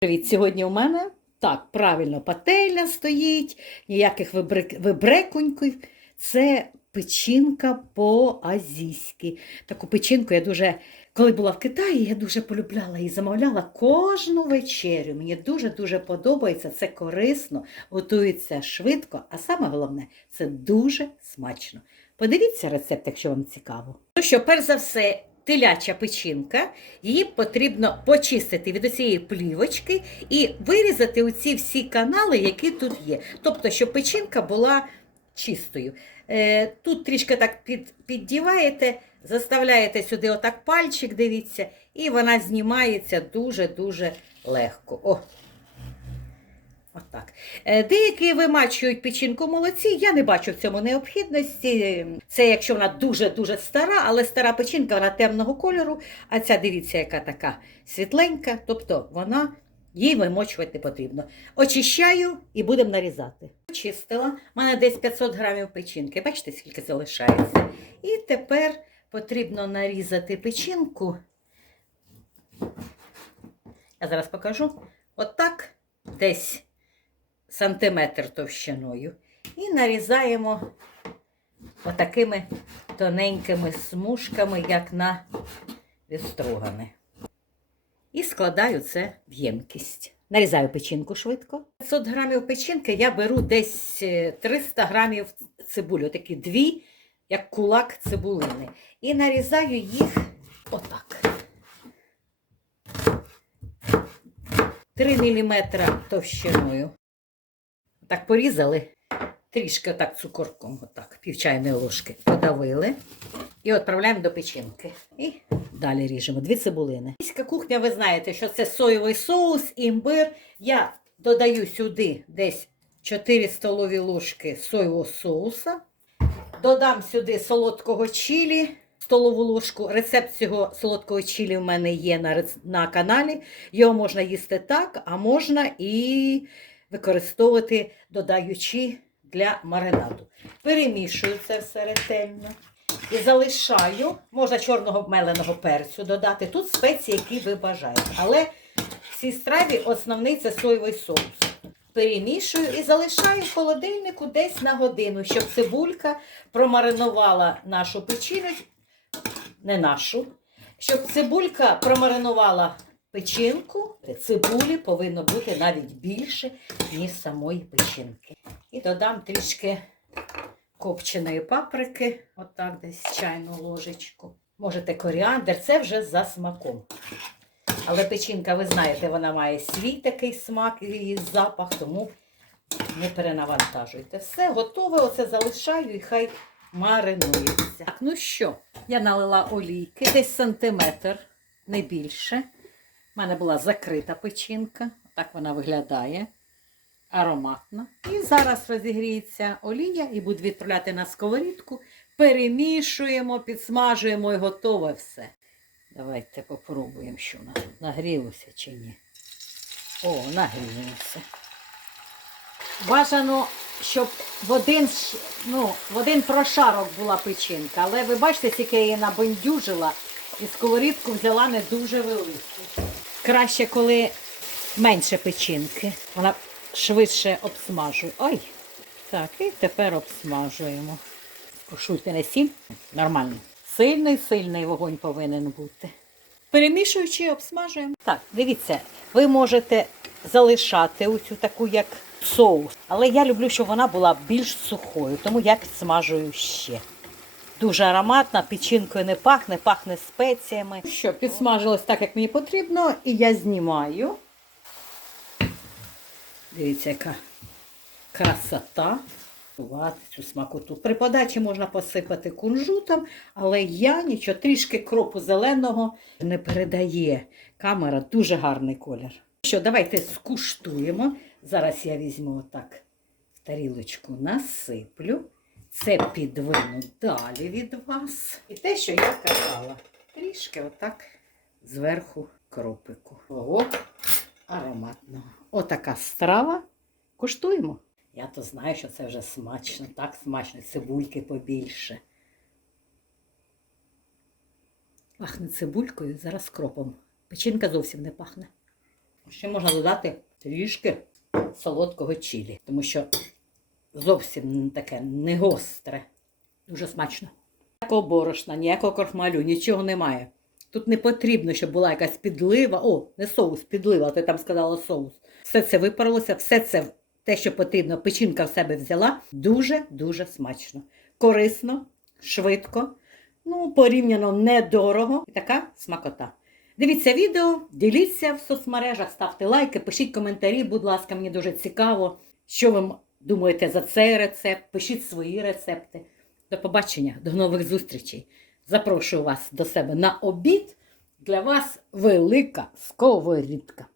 Привіт! Сьогодні у мене так, правильно, пательня стоїть, ніяких вибрек- вибрекуньків. Це печінка по-азійськи. Таку печінку я дуже, коли була в Китаї, я дуже полюбляла і замовляла кожну вечерю. Мені дуже-дуже подобається, це корисно, готується швидко, а саме головне, це дуже смачно. Подивіться рецепт, якщо вам цікаво. Ну що, перш за все, теляча печінка. Її потрібно почистити від цієї плівочки і вирізати оці всі канали, які тут є. Тобто, щоб печінка була чистою. Е, тут трішки так під, піддіваєте, заставляєте сюди отак пальчик, дивіться, і вона знімається дуже-дуже легко. О, Отак. Е, Деякі вимачують печінку в молоці, я не бачу в цьому необхідності. Це якщо вона дуже-дуже стара, але стара печінка, вона темного кольору, а ця дивіться, яка така світленька, тобто вона їй вимочувати не потрібно. Очищаю і будемо нарізати. Очистила, у мене десь 500 грамів печінки. Бачите, скільки залишається. І тепер потрібно нарізати печінку. Я зараз покажу. Отак, десь сантиметр товщиною. І нарізаємо отакими тоненькими смужками, як на відстрогани. І складаю це в ємкість. Нарізаю печінку швидко. 500 грамів печінки я беру десь е, 300 грамів цибулі, отакі дві, як кулак цибулини. І нарізаю їх отак. 3 мм товщиною. Так порізали, трішки отак цукорком, отак, пів чайної ложки подавили. І відправляємо до печінки. І далі ріжемо дві цибулини. Російська кухня, ви знаєте, що це соєвий соус, імбир. Я додаю сюди десь 4 столові ложки соєвого соуса. Додам сюди солодкого чилі, столову ложку. Рецепт цього солодкого чилі в мене є на, на каналі. Його можна їсти так, а можна і використовувати, додаючи для маринаду. Перемішую це все ретельно. І залишаю, можна чорного меленого перцю додати. Тут спеції, які ви бажаєте. Але в цій страві основний це соєвий соус. Перемішую і залишаю в холодильнику десь на годину, щоб цибулька промаринувала нашу печінку, не нашу, щоб цибулька промаринувала печінку, цибулі повинно бути навіть більше, ніж самої печінки. І додам трішки копченої паприки, отак десь чайну ложечку. Можете коріандр, це вже за смаком. Але печінка, ви знаєте, вона має свій такий смак і запах, тому не перенавантажуйте. Все, готове, оце залишаю і хай маринується. Так, ну що, я налила олійки, десь сантиметр, не більше. У мене була закрита печінка, так вона виглядає. Ароматна. І зараз розігріється олія і буду відправляти на сковорідку. Перемішуємо, підсмажуємо і готове все. Давайте попробуємо, що нагрілося чи ні. О, нагрілося. Бажано, щоб в один, ну, в один прошарок була печінка. Але ви бачите, скільки я її набендюжила і сковорідку взяла не дуже велику. Краще, коли менше печінки. Вона швидше обсмажує. Ой! Так, і тепер обсмажуємо. Кушуйте не сіль. Нормально. Сильний, сильний вогонь повинен бути. Перемішуючи, обсмажуємо. Так, дивіться, ви можете залишати оцю таку, як соус. Але я люблю, щоб вона була більш сухою, тому я підсмажую ще. Дуже ароматна, печінкою не пахне, пахне спеціями. Що, підсмажилось так, як мені потрібно, і я знімаю. Дивіться, яка красота. Цю смакоту. При подачі можна посипати кунжутом, але я нічого, трішки кропу зеленого не передає. Камера дуже гарний колір. Що, давайте скуштуємо. Зараз я візьму отак в тарілочку, насиплю. Це підвину далі від вас. І те, що я казала, трішки отак зверху кропику. Ого, ароматного. Отака страва. Куштуємо. Я то знаю, що це вже смачно, так смачно, цибульки побільше. Пахне цибулькою, зараз кропом. Печінка зовсім не пахне. Ще можна додати трішки солодкого чилі, тому що зовсім таке не гостре. Дуже смачно. Ніякого борошна, ніякого крохмалю, нічого немає. Тут не потрібно, щоб була якась підлива. О, не соус, підлива, ти там сказала соус. Все це випарилося, все це те, що потрібно, печінка в себе взяла. Дуже-дуже смачно. Корисно, швидко, ну, порівняно недорого. І така смакота. Дивіться відео, діліться в соцмережах, ставте лайки, пишіть коментарі, будь ласка, мені дуже цікаво, що ви думаєте за цей рецепт. Пишіть свої рецепти. До побачення, до нових зустрічей. Запрошую вас до себе на обід. Для вас велика сковорідка.